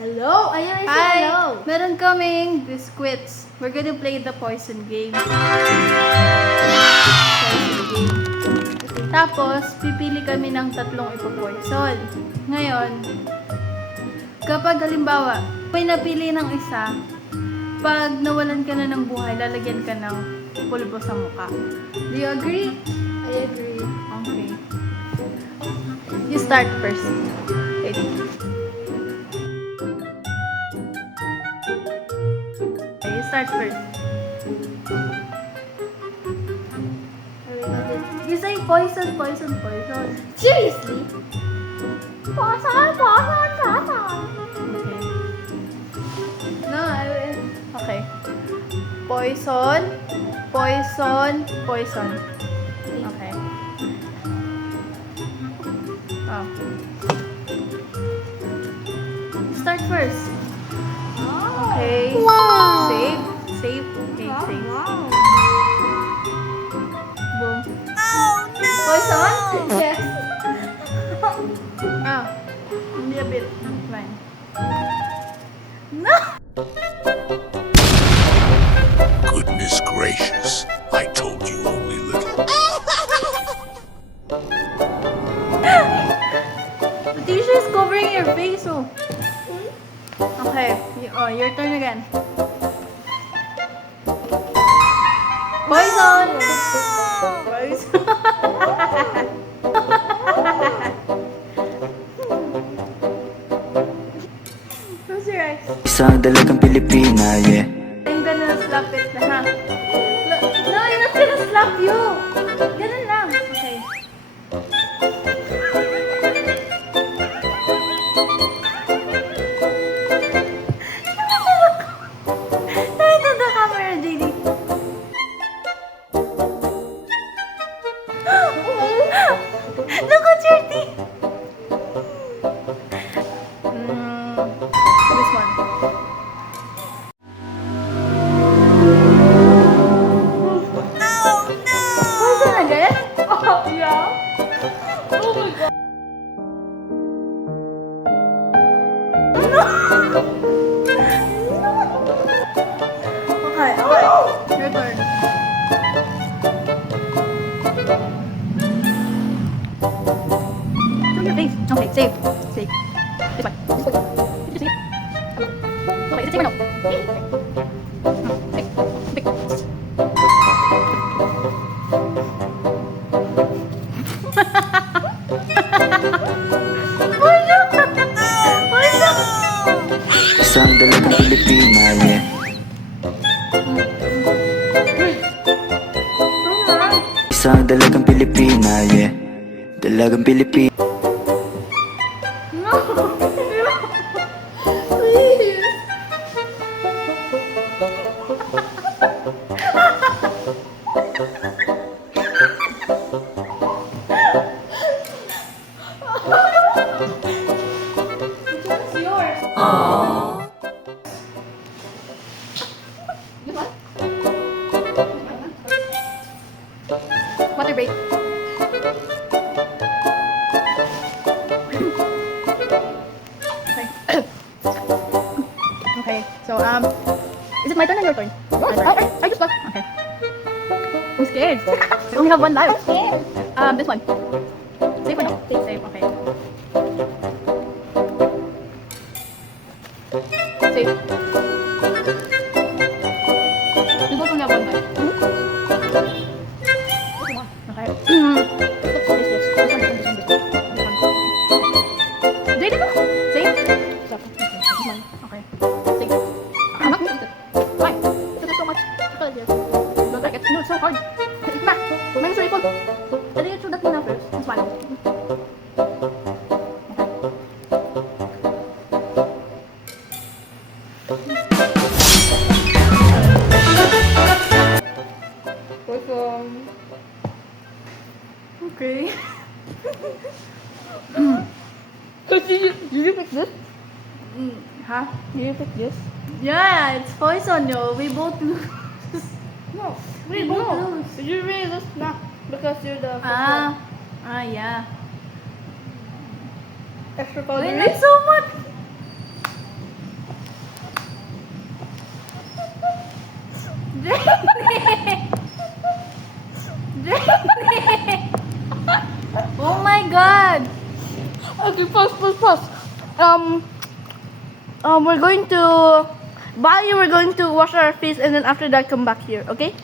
Hello? Ayun, Hi! hello. Meron kaming biscuits. We're gonna play the poison game. Tapos, pipili kami ng tatlong ipo-poison. Ngayon, kapag halimbawa, may napili ng isa, pag nawalan ka na ng buhay, lalagyan ka ng pulbo sa mukha. Do you agree? I agree. Okay. You start first. Wait. Okay, you start first. You say poison, poison, poison. Seriously? Poison, poison, poison. Okay. No, okay. Poison, poison, poison. Okay. Oh. Start first. Okay. Wow. Save. Save. Okay, save. Wow. Boom. Oh, no. Poison? Yes. Ah. Hindi a bit. Fine. No! Goodness gracious, I told you only little. The tissue is covering your face, oh. Okay. Your turn again. Poison! Poison. Close your eyes. Isang dalagang Pilipina, yeah. I'm gonna slap it na, ha? No, I'm not gonna slap you. Ganun lang. Okay. Turn to the camera, JD. Look at your teeth. This one. Poison again? Oh, yeah. Oh my god. Okay, okay. Your turn. Show your face. Okay, save. Save. This one. Did you see it? Okay, is it safe or no? Safe. Pick. Isang dalagang Pilipina, yeah. Isang dalagang Pilipina, yeah. Dalagang Pilipina. No! Please! It's yours. This one? Water break. Okay. Okay, so, is it my turn or your turn? Yours. I just got. Okay. I'm scared. We only have one life. This one. Safe or no? Safe, okay. Safe. We both only have one life. Okay. Jade, no? Safe? Okay. Safe. I'm not gonna eat it. Why? Because there's so much chocolate here. Don't like it. No, it's so hard. Eat na. Mine's very full. I think you chew that one first. And swallow. Okay. Did you pick this? Huh? Did you pick this? Yeah, it's poison, yo. We both lose. No. We both lose. You really lose now because you're the first Ah. one. Yeah. Extra Wait, powder. that's so much. we're going to, Bali, we're going to wash our face and then after that come back here, okay?